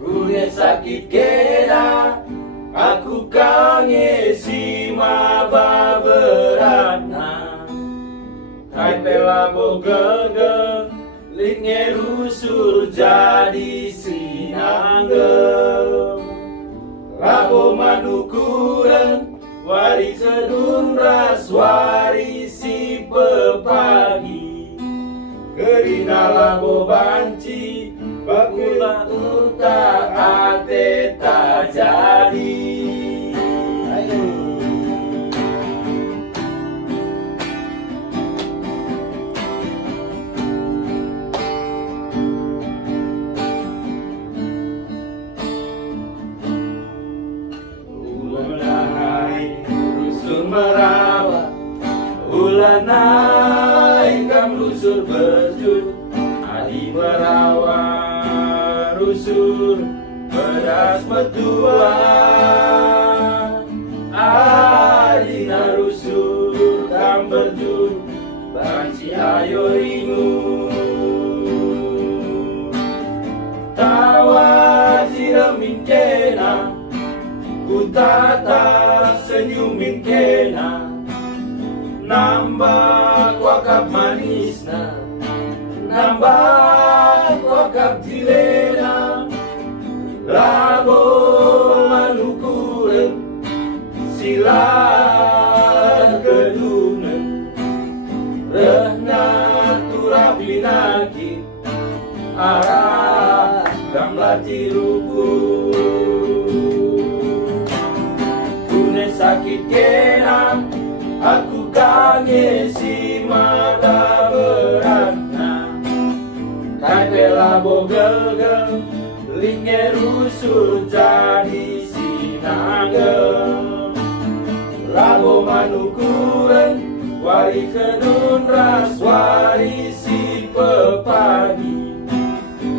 Kuliah sakit kena, aku kangen si maba beratna. Hai pela bogege, liknya rusul jadi sinanggem. Labo manukuren, wari sedun ras wari si pepagi. Gerina labo banci, bakula uta ate tak jadi. Ulanai rusun merawat, ulanai kam rusun berjut. Adi merawat rusun beras metua, adi na rusun kam berjut banci ayo ringu. Tawa siramin kena, ku tatap senyumin kena, nambah wakap manisna, nambah wakap jilena. Labo manukuren, silan kedunen, rehna turapi naki, arah gamla cirubu. Kune sakit kena, aku kangen si maba beratna. Kai pela bogege, liknya rusul jadi sinanggem. Labo manukuren, wari kedun ras wari si pepagi.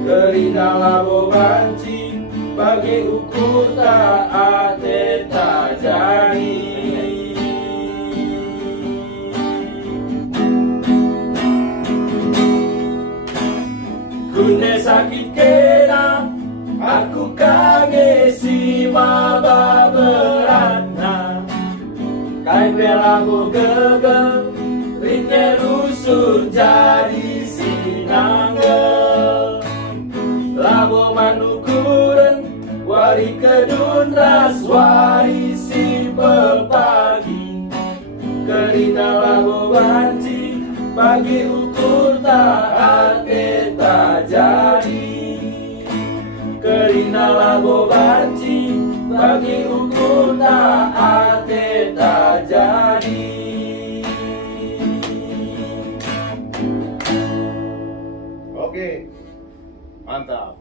Gerina labo banci, bagi ukur tak ate tak jadi. Kune sakit kena, aku kangen si maba beratna. Kai pela bogege, liknya rusul jadi sinanggem. Labo manukuren, wari kedun ras wari si pepagi. Gerina labo banci, bagi ukur tak ate tak jadi. Gerina labo banci, bagi ukur tak ate tak jadi. Oke, mantap.